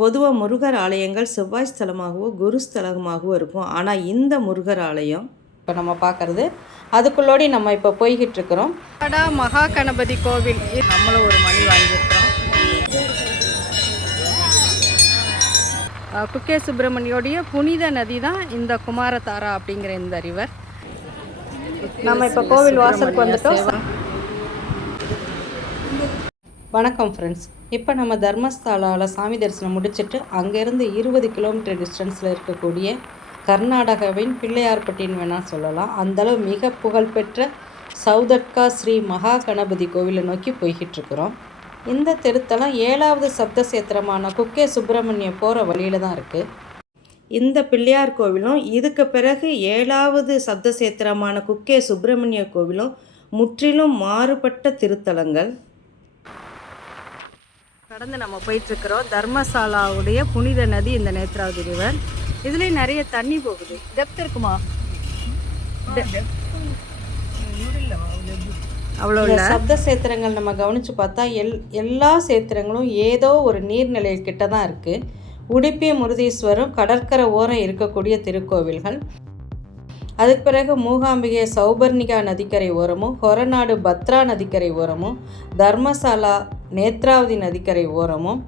பொதுவாக முருகர் ஆலயங்கள் செவ்வாய் ஸ்தலமாகவோ குரு ஸ்தலமாகவோ இருக்கும். ஆனால் இந்த முருகர் ஆலயம் இப்போ நம்ம பார்க்குறது அதுக்குள்ளோடி நம்ம இப்போ போய்கிட்டு இருக்கிறோம். அடா மகா கணபதி கோவில். நம்மளும் ஒரு மணி வாங்கியிருக்கிறோம் குக்கே சுப்பிரமணியோடைய புனித நதி தான் இந்த குமாரதாரா அப்படிங்கிற இந்த ரிவர் நம்ம இப்போ கோவில் வாசலுக்கு வந்துட்டோம். வணக்கம் ஃப்ரெண்ட்ஸ் இப்போ நம்ம தர்மஸ்தாலாவில் சாமி தரிசனம் முடிச்சிட்டு அங்கேருந்து இருபது கிலோமீட்டர் டிஸ்டன்ஸில் இருக்கக்கூடிய கர்நாடகாவின் பிள்ளையார்பட்டின்னு வேணால் சொல்லலாம். அந்தளவு மிக புகழ்பெற்ற சௌதட்கா ஸ்ரீ மகா கணபதி கோவிலை நோக்கி போய்கிட்டு இருக்கிறோம். இந்த திருத்தலம் ஏழாவது சப்தசேத்திரமான குக்கே சுப்பிரமணிய போகிற வழியில் தான் இருக்குது இந்த பிள்ளையார் கோவிலும் இதுக்கு பிறகு ஏழாவது சப்தசேத்திரமான குக்கே சுப்பிரமணிய கோவிலும் முற்றிலும் மாறுபட்ட திருத்தலங்கள். கடந்து நம்ம போயிட்டு இருக்கிறோம் தர்மசாலாவுடைய புனித நதி இந்த நேத்ராவதி ரிவர். இதுலேயும் நிறைய தண்ணி போகுது. டெப்த் இருக்குமா? அவ்வளோ சப்த சேத்திரங்கள் நம்ம கவனித்து பார்த்தா எல் எல்லா சேத்திரங்களும் ஏதோ ஒரு நீர்நிலை கிட்ட தான் இருக்குது உடுப்பி முருதீஸ்வரம் கடற்கரை ஓரம் இருக்கக்கூடிய திருக்கோவில்கள். அதுக்கு பிறகு மூகாம்பிகை சௌபர்ணிகா நதிக்கரை ஓரமும் ஹொரநாடு பத்ரா நதிக்கரை ஓரமும் தர்மசாலா நேத்ராவதி நதிக்கரை ஓரமும்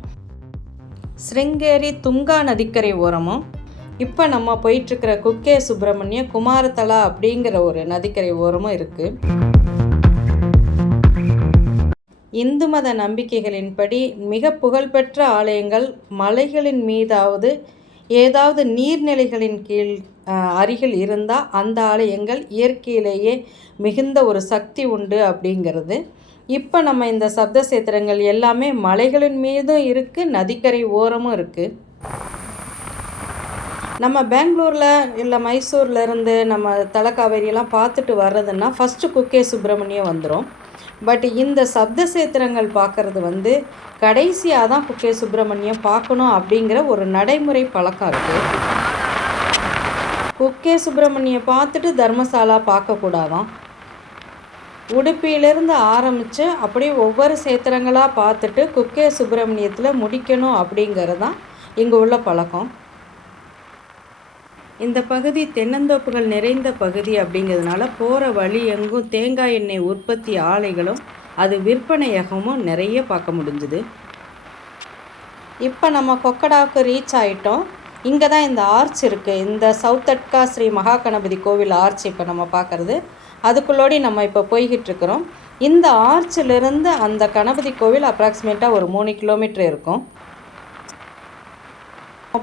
ஸ்ருங்கேரி துங்கா நதிக்கரை ஓரமும். இப்போ நம்ம போயிட்டுருக்கிற குக்கே சுப்பிரமணிய குமாரதலா அப்படிங்கிற ஒரு நதிக்கரை ஓரமும் இருக்குது இந்து மத நம்பிக்கைகளின்படி மிக புகழ்பெற்ற ஆலயங்கள் மலைகளின் மீதாவது ஏதாவது நீர்நிலைகளின் கீழ் அருகில் இருந்தால் அந்த ஆலயங்கள் இயற்கையிலேயே மிகுந்த ஒரு சக்தி உண்டு அப்படிங்கிறது. இப்போ நம்ம இந்த சப்த சேத்திரங்கள் எல்லாமே மலைகளின் மீதும் இருக்குது நதிக்கரை ஓரமும் இருக்குது நம்ம பெங்களூரில் இல்லை மைசூர்லேருந்து நம்ம தலக்காவேரியெல்லாம் பார்த்துட்டு வர்றதுன்னா ஃபஸ்ட்டு குக்கே சுப்பிரமணியம் வந்துடும் பட் இந்த சப்த சேத்திரங்கள் பார்க்குறது வந்து கடைசியாக தான் குக்கே சுப்பிரமணியம் பார்க்கணும் அப்படிங்கிற ஒரு நடைமுறை பழக்கம் இருக்குது குக்கே சுப்பிரமணிய பார்த்துட்டு தர்மசாலா பார்க்கக்கூடாதாம் உடுப்பியிலிருந்து ஆரம்பித்து அப்படியே ஒவ்வொரு சேத்திரங்களாக பார்த்துட்டு குக்கே சுப்பிரமணியத்தில் முடிக்கணும் அப்படிங்கிறது தான் இங்கே உள்ள பழக்கம். இந்த பகுதி தென்னந்தோப்புகள் நிறைந்த பகுதி அப்படிங்கிறதுனால போகிற வழி எங்கும் தேங்காய் எண்ணெய் உற்பத்தி ஆலைகளும் அது விற்பனையகமும் நிறைய பார்க்க முடிஞ்சுது. இப்போ நம்ம கொக்கடாவுக்கு ரீச் ஆகிட்டோம் இங்கே தான் இந்த ஆர்ச் இருக்குது இந்த சவுத்தட்கா ஸ்ரீ மகா கணபதி கோவில் ஆர்ச் இப்போ நம்ம பார்க்குறது. அதுக்குள்ளோடி நம்ம இப்போ போய்கிட்டு இருக்கிறோம். இந்த ஆர்ச்சிலிருந்து அந்த கணபதி கோவில் அப்ராக்சிமேட்டாக ஒரு மூணு கிலோமீட்டர் இருக்கும்.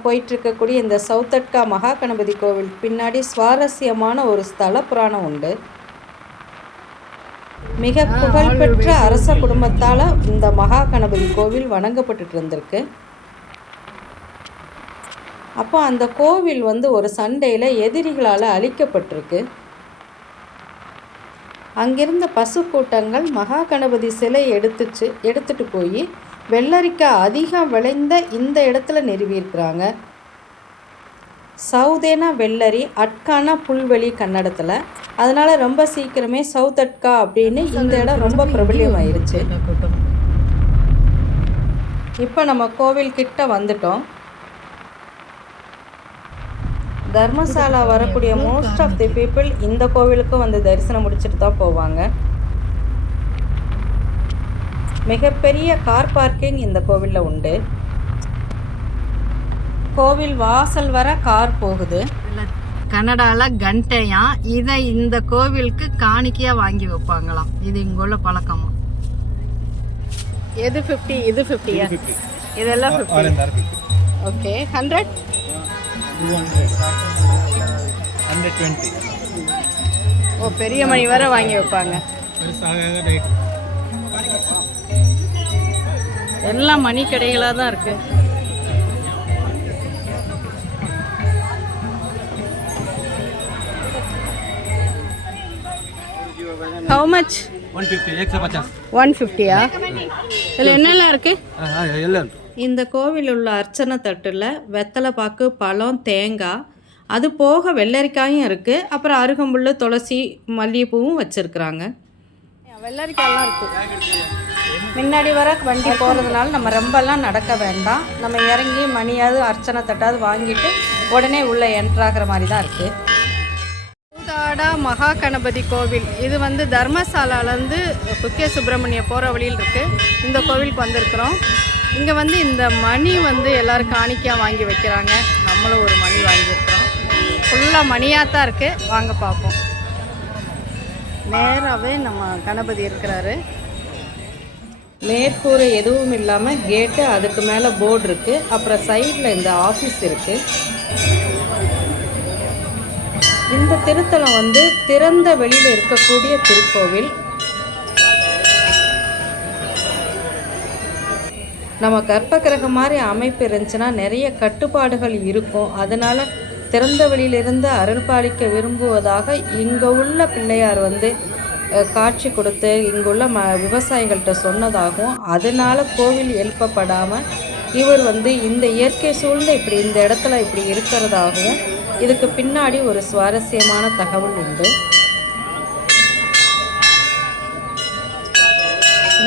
போயிட்டு இருக்கக்கூடிய இந்த சவுத்தட்கா மகா கணபதி கோவில் பின்னாடி சுவாரஸ்யமான ஒரு ஸ்தல புராணம் உண்டு. மிக புகழ்பெற்ற அரச குடும்பத்தால் இந்த மகா கணபதி கோவில் வணங்கப்பட்டுட்டு இருந்திருக்கு. அப்போ அந்த கோவில் வந்து ஒரு சண்டையில் எதிரிகளால் அழிக்கப்பட்டிருக்கு. அங்கிருந்த பசு கூட்டங்கள் மகா கணபதி சிலை எடுத்துச்சு எடுத்துட்டு போய் வெள்ளரிக்காய் அதிகம் விளைந்த இந்த இடத்துல நிறுவியிருக்கிறாங்க. சவுதேனா வெள்ளரி அட்கானா புல்வெளி கன்னடத்தில். அதனால ரொம்ப சீக்கிரமே சவுத் அட்கா அப்படின்னு இந்த இடம் ரொம்ப பிரபலியமாயிருச்சு இப்போ நம்ம கோவில் கிட்ட வந்துட்டோம். தர்மசாலா வரக்கூடிய மோஸ்ட் ஆஃப் தி பீப்புள் இந்த கோவிலுக்கும் வந்து தரிசனம் முடிச்சுட்டு தான் போவாங்க. மிகப்பெரிய கார் பார்க்கிங் இந்த கோவிலில் உண்டு. கோவில் வாசல் வர கார் போகுது. கனடாவில் கண்டையா இதை இந்த கோவிலுக்கு காணிக்கையாக வாங்கி வைப்பாங்களாம். இது இங்கே உள்ள பழக்கமா? எது ஃபிஃப்டி இது ஃபிஃப்டியா இதெல்லாம் fifty okay hundred hundred twenty ஓ பெரிய மணி வர வாங்கி வைப்பாங்க. எல்லாம் மணி கடைகளாக தான் இருக்கு. How much one fifty one ஃபிஃப்டியா இதில் என்னெல்லாம் இருக்குது எல்லாம் இருக்குது இந்த கோவில் உள்ள அர்ச்சனை தட்டில் வெத்தலை பாக்கு பழம் தேங்காய். அது போக வெள்ளரிக்காயும் இருக்குது அப்புறம் அருகம்புல் துளசி மல்லிகைப்பூவும் வச்சுருக்குறாங்க. வெள்ளரிக்காயெல்லாம் இருக்குது முன்னாடி வர வண்டி போகிறதுனால நம்ம ரொம்பலாம் நடக்க வேண்டாம். நம்ம இறங்கி மணியாவது அர்ச்சனை தட்டாவது வாங்கிட்டு உடனே உள்ளே என்ட்ராகிற மாதிரி தான் இருக்குது சூதாடா மகா கணபதி கோவில். இது வந்து தர்மசாலாலேருந்து குக்கே சுப்பிரமணிய போகிற வழியில் இருக்குது இந்த கோவிலுக்கு வந்திருக்கிறோம். இங்கே வந்து இந்த மணி வந்து எல்லோரும் காணிக்கையாக வாங்கி வைக்கிறாங்க. நம்மளும் ஒரு மணி வாங்கியிருக்கிறோம். ஃபுல்லாக மணியாக தான் இருக்குது வாங்க பார்ப்போம். நேராகவே நம்ம கணபதி இருக்கிறாரு. மேற்கூரை எதுவும் இல்லாமல் கேட்டு அதுக்கு மேலே போர்டு இருக்குது அப்புறம் சைடில் இந்த ஆஃபீஸ் இருக்குது இந்த திருத்தலம் வந்து திறந்த வெளியில் இருக்கக்கூடிய திருக்கோவில். நம்ம கர்ப்பகிரகம் மாதிரி அமைப்பு இருந்துச்சுன்னா நிறைய கட்டுப்பாடுகள் இருக்கும். அதனால் திறந்த வெளியிலிருந்து அருள் பாலிக்க விரும்புவதாக இங்கே உள்ள பிள்ளையார் வந்து காட்சி கொடுத்து இங்குள்ள ம விவசாயிகள்கிட்ட சொன்னதாகவும் அதனால் கோவில் எழுப்பப்படாமல் இவர் வந்து இந்த இயற்கை சூழ்ந்த இப்படி இந்த இடத்துல இப்படி இருக்கிறதாகவும் இதுக்கு பின்னாடி ஒரு சுவாரஸ்யமான தகவல் உண்டு.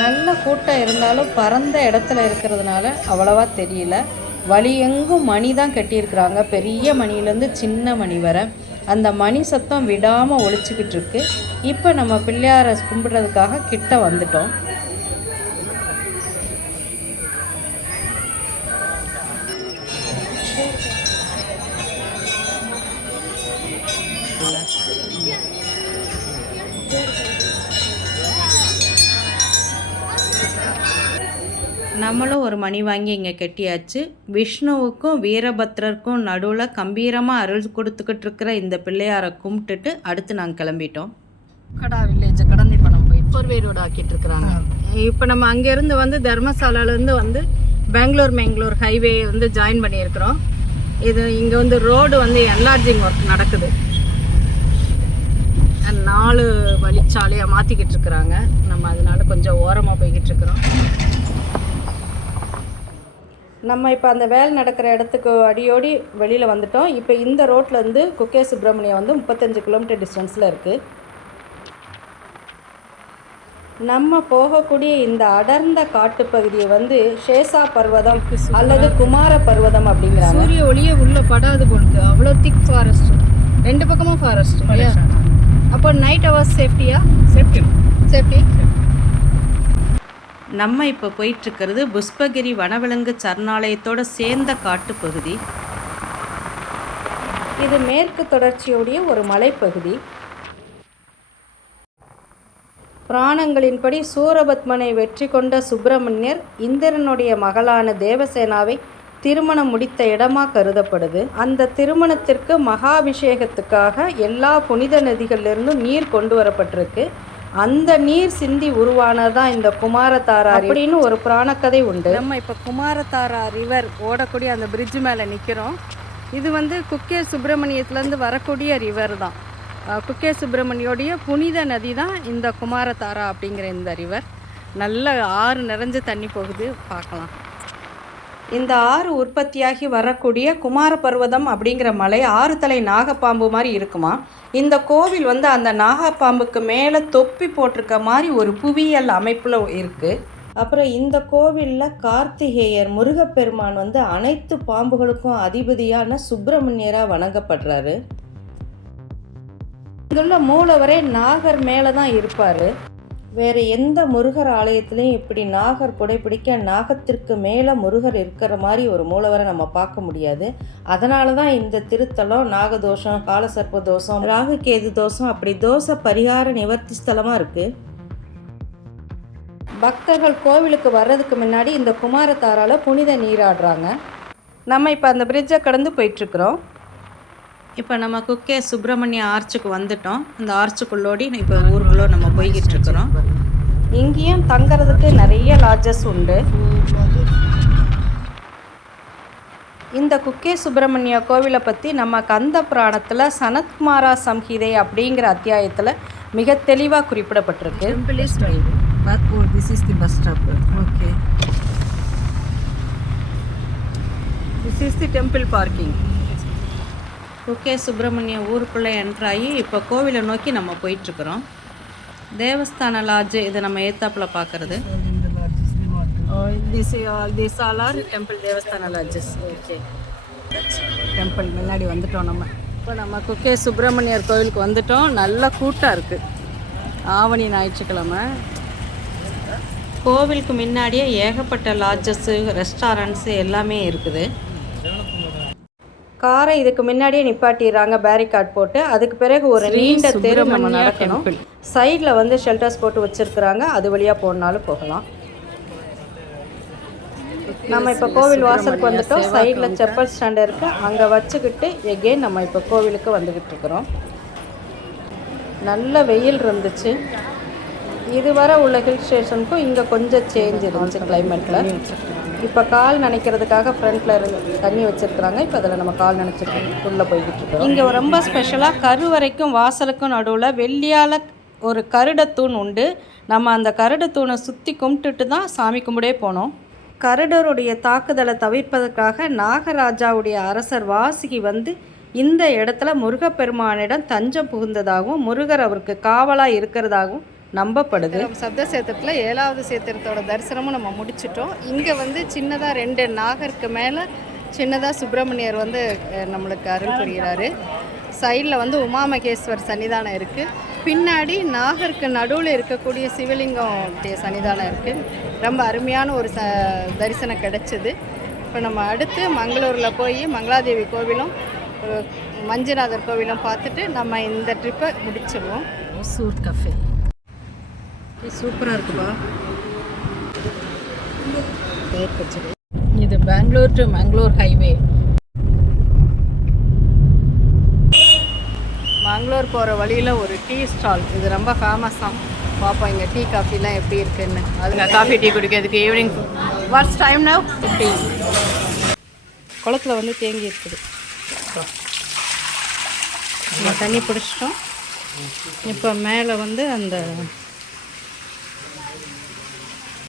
நல்ல கூட்டம் இருந்தாலும் பரந்த இடத்துல இருக்கிறதுனால அவ்வளவா தெரியல. வழி எங்கும் மணி தான் கட்டியிருக்கிறாங்க. பெரிய மணிலேருந்து சின்ன மணி வரை. அந்த மணி சத்தம் விடாமல் ஒழிச்சிக்கிட்டு இருக்கு. இப்போ நம்ம பிள்ளையாரை கும்பிடுறதுக்காக கிட்ட வந்துட்டோம். ஒரு மணி வாங்கி இங்கே கட்டியாச்சு. விஷ்ணுவுக்கும் வீரபத்ரருக்கும் நடுவில் கம்பீரமாக அருள் கொடுத்துக்கிட்டு இருக்கிற இந்த பிள்ளையாரை கும்பிட்டுட்டு அடுத்து நாங்கள் கிளம்பிட்டோம். கடா வில்லேஜை கடந்து இப்போ நம்ம போய் ஃபோர்வே ரோடு ஆக்கிட்டு இருக்கிறாங்க. இப்போ நம்ம அங்கேருந்து வந்து தர்மசாலாலேருந்து வந்து பெங்களூர் மெங்களூர் ஹைவே வந்து ஜாயின் பண்ணியிருக்கிறோம். இது இங்கே வந்து ரோடு வந்து என்லார்ஜிங் ஒர்க் நடக்குது. நாலு வழிச்சாலையாக மாற்றிக்கிட்டு இருக்கிறாங்க. நம்ம அதனால கொஞ்சம் ஓரமாக போய்கிட்டு இருக்கிறோம். நம்ம இப்போ அந்த வேலை நடக்கிற இடத்துக்கு அடியோடி வெளியில் வந்துட்டோம். இப்போ இந்த ரோட்லேருந்து குக்கே சுப்பிரமணியம் வந்து முப்பத்தஞ்சு கிலோமீட்டர் டிஸ்டன்ஸில் இருக்குது நம்ம போகக்கூடிய இந்த அடர்ந்த காட்டுப்பகுதியை வந்து ஷேசா பர்வதம் அல்லது குமார பர்வதம் அப்படிங்கிறாங்க. சூரிய ஒளியே உள்ள படாது பொழுது அவ்வளோ திக் ஃபாரஸ்ட் ரெண்டு பக்கமும் ஃபாரஸ்ட் அப்போ நைட் ஹவர்ஸ் சேஃப்டியா சேஃப்டி சேஃப்டி நம்ம இப்போ போயிட்டுருக்கிறது புஷ்பகிரி வனவிலங்கு சரணாலயத்தோட சேர்ந்த காட்டுப்பகுதி. இது மேற்கு தொடர்ச்சியுடைய ஒரு மலைப்பகுதி. புராணங்களின்படி சூரபத்மனை வெற்றி கொண்ட சுப்பிரமணியர் இந்திரனுடைய மகளான தேவசேனாவை திருமணம் முடித்த இடமாக கருதப்படுது. அந்த திருமணத்திற்கு மகாபிஷேகத்துக்காக எல்லா புனித நதிகளிலிருந்தும் நீர் கொண்டு வரப்பட்டிருக்கு. அந்த நீர் சிந்தி உருவானதான் இந்த குமாரதாரா அப்படின்னு ஒரு புராணக்கதை உண்டு. நம்ம இப்போ குமாரதாரா ரிவர் ஓடக்கூடிய அந்த பிரிட்ஜ் மேலே நிற்கிறோம் இது வந்து குக்கே சுப்பிரமணியத்துலேருந்து வரக்கூடிய ரிவர் தான். குக்கே சுப்பிரமணியோடைய புனித நதி தான் இந்த குமாரதாரா அப்படிங்கிற இந்த ரிவர் நல்ல ஆறு நிறைஞ்ச தண்ணி போகுது. பார்க்கலாம். இந்த ஆறு உற்பத்தியாகி வரக்கூடிய குமார பர்வதம் அப்படிங்கிற மலை ஆறு தலை நாகப்பாம்பு மாதிரி இருக்குமா? இந்த கோவில் வந்து அந்த நாகப்பாம்புக்கு மேலே தொப்பி போட்டிருக்க மாதிரி ஒரு புவியியல் அமைப்பில் இருக்குது அப்புறம் இந்த கோவிலில் கார்த்திகேயர் முருகப்பெருமான் வந்து அனைத்து பாம்புகளுக்கும் அதிபதியான சுப்பிரமணியராக வணங்கப்படுறாரு. இங்குள்ள மூலவரே நாகர் மேலே தான் இருப்பார். வேறு எந்த முருகர் ஆலயத்துலேயும் இப்படி நாகர் புடைப்பிடிக்க நாகத்திற்கு மேலே முருகர் இருக்கிற மாதிரி ஒரு மூலவரை நம்ம பார்க்க முடியாது. அதனால தான் இந்த திருத்தலம் நாகதோஷம் காலசர்ப்ப தோஷம் ராகுகேது தோஷம் அப்படி தோஷ பரிகார நிவர்த்தி ஸ்தலமாக இருக்குது பக்தர்கள் கோவிலுக்கு வர்றதுக்கு முன்னாடி இந்த குமாரத்தாரால் புனித நீராடுறாங்க. நம்ம இப்போ அந்த பிரிட்ஜை கடந்து போயிட்டுருக்குறோம் இப்போ நம்ம குக்கே சுப்பிரமணிய ஆர்ச்சுக்கு வந்துட்டோம். அந்த ஆர்ச்சுக்குள்ளோடி இப்போ ஊருக்குள்ளோ நம்ம போய்கிட்டு இருக்கிறோம் இங்கேயும் தங்குறதுக்கு நிறைய லாட்ஜஸ் உண்டு. இந்த குக்கே சுப்பிரமணிய கோவிலை பற்றி நம்ம கந்த புராணத்தில் சனத்குமாரா சம்ஹிதை அப்படிங்கிற அத்தியாயத்தில் மிக தெளிவாக குறிப்பிடப்பட்டிருக்கு. Okay this is the temple parking Kukke Subramanya ஊருக்குள்ளே என்ட்ராகி இப்போ கோவிலை நோக்கி நம்ம போயிட்டுருக்குறோம். தேவஸ்தான லாட்ஜ் இது நம்ம ஏத்தாப்புல பார்க்குறது. This this all are temple தேவஸ்தான லாட்ஜஸ் ஓகே டெம்பிள் முன்னாடி வந்துட்டோம் நம்ம. இப்போ நம்ம குக்கே சுப்பிரமணியர் கோவிலுக்கு வந்துட்டோம். நல்ல கூட்டம் இருக்குது ஆவணி ஞாயிற்றுக்கிழமை. கோவிலுக்கு முன்னாடியே ஏகப்பட்ட லாட்ஜஸ்ஸு ரெஸ்டாரண்ட்ஸு எல்லாமே இருக்குது. காரை இதுக்கு முன்னாடியே நிப்பாட்டிடுறாங்க பேரிகார்ட் போட்டு. அதுக்கு பிறகு ஒரு நீண்ட தெரு நம்ம நடக்கணும். சைடில் வந்து ஷெல்டர்ஸ் போட்டு வச்சிருக்கிறாங்க. அது வழியாக போனாலும் போகலாம். நம்ம இப்போ கோவில் வாசலுக்கு வந்துட்டோம். சைடில் செப்பல் ஸ்டாண்ட் இருக்கு. அங்கே வச்சுக்கிட்டு எகெயின் நம்ம இப்போ கோவிலுக்கு வந்துக்கிட்டு இருக்கிறோம். நல்ல வெயில் இருந்துச்சு. இதுவரை உள்ள ஹில் ஸ்டேஷனுக்கும் இங்கே கொஞ்சம் சேஞ்ச் இருந்துச்சு கிளைமேட்டில் இப்போ கால் நனைக்கிறதுக்காக ஃப்ரண்ட்டில் இருந்து தண்ணி வச்சுருக்குறாங்க. இப்போ அதில் நம்ம கால் நினச்சிட்டு உள்ளே போய்கிட்டு இங்கே ரொம்ப ஸ்பெஷலாக கருவறைக்கும் வாசலுக்கும் நடுவில் வெள்ளியால் ஒரு கருடத்தூண் உண்டு. நம்ம அந்த கருடத்தூணை சுற்றி கும்பிட்டுட்டு தான் சாமி கும்பிடே போனோம். கருடருடைய தாக்குதலை தவிர்ப்பதற்காக நாகராஜாவுடைய அரசர் வாசுகி வந்து இந்த இடத்துல முருகப்பெருமானிடம் தஞ்சம் புகுந்ததாகவும் முருகர் அவருக்கு காவலாக இருக்கிறதாகவும் நம்பப்படுது. சப்த சேத்திரத்தில் ஏழாவது சேத்திரத்தோட தரிசனமும் நம்ம முடிச்சிட்டோம். இங்கே வந்து சின்னதாக ரெண்டு நாகருக்கு மேலே சின்னதாக சுப்பிரமணியர் வந்து நம்மளுக்கு அருள் புரிகிறாரு. சைடில் வந்து உமாமகேஸ்வர் சன்னிதானம் இருக்குது பின்னாடி நாகருக்கு நடுவில் இருக்கக்கூடிய சிவலிங்கம் சன்னிதானம் இருக்குது ரொம்ப அருமையான ஒரு ச தரிசனம் கிடைச்சிது. இப்போ நம்ம அடுத்து மங்களூரில் போய் மங்களாதேவி கோவிலும் மஞ்சுநாதர் கோவிலும் பார்த்துட்டு நம்ம இந்த ட்ரிப்பை முடிச்சிடுவோம் சூட் கஃபே சூப்பராக இருக்குப்பா. இது பெங்களூர் டு மங்களூர் ஹைவே மங்களூர் போகிற வழியில் ஒரு டீ ஸ்டால் இது ரொம்ப ஃபேமஸாக பார்ப்போம் இங்கே டீ காஃபிலாம் எப்படி இருக்குன்னு. அதுங்க காஃபி டீ குடிக்கிறதுக்கு ஈவினிங் வாட்ஸ் டைம் நவ் டீ குளத்துல வந்து தேங்கி இருக்குது. நம்ம தண்ணி பிடிச்சிட்டோம். இப்போ மேலே வந்து அந்த